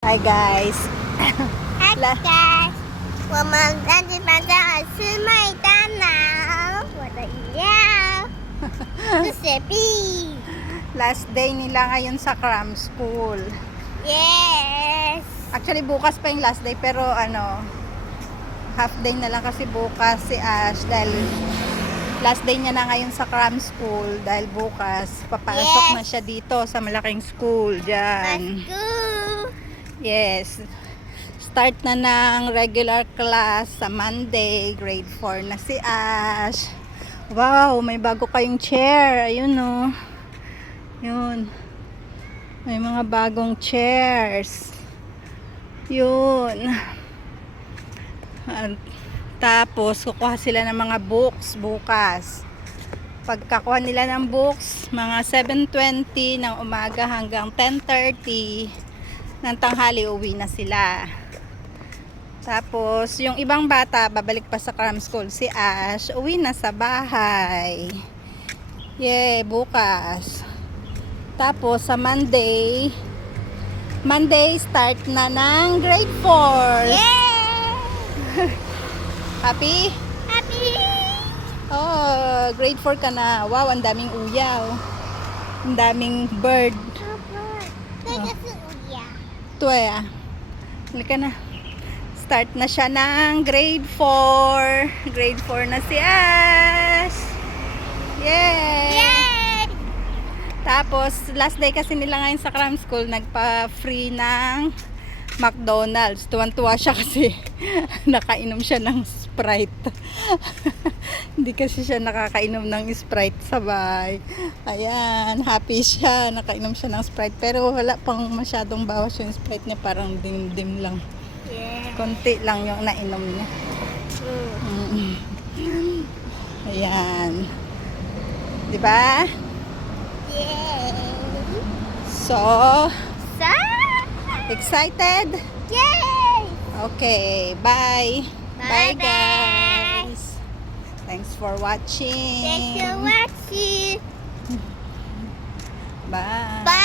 Hi guys. Hi guys，我们在这边在吃麦当劳。我的饮料是雪碧。 Last day nila ngayon sa cram school. Yes. Actually bukas pa yung last day pero half day na lang kasi bukas si Ash dahil last day niya na ngayon sa cram school dahil bukas papasok Yes. na siya dito sa malaking school dyan. Let's go. Yes. Start na ng regular class sa Monday. Grade 4 na si Ash. Wow, may bago kayong chair. Ayun oh. Yun. May mga bagong chairs. Yun. Tapos, kukuha sila ng mga books bukas. Pagkakuha nila ng books, mga 7:20 ng umaga hanggang 10:30 ng tanghali uwi na sila. Tapos, yung ibang bata, babalik pa sa cram school. Si Ash, uwi na sa bahay. Yay, bukas. Tapos, sa Monday, start na ng grade 4. Yay! Happy? Happy. Oh, grade 4 ka na. Wow, ang daming uyaw. Ang daming bird. Papa, 这个是乌鸦。 Ito ah. Halika na. Start na siya ng grade 4. Grade 4 na si Ash. Yay! Yay! Tapos, last day kasi nila ngayon sa cram school, nagpa-free ng McDonald's. Tuwan-tuwa siya kasi nakainom siya ng Sprite. Hindi kasi siya nakakainom ng Sprite sa bahay. Ayan, happy siya. Nakainom siya ng Sprite. Pero wala pang masyadong bawas yung Sprite niya. Parang dim-dim lang. Yeah. Konti lang yung nainom niya. Ayan. Diba? Yay! So, So, excited? yay! Okay, bye. Bye, Bye-bye. guys. Thanks for watching. Thanks for watching. Bye. Bye.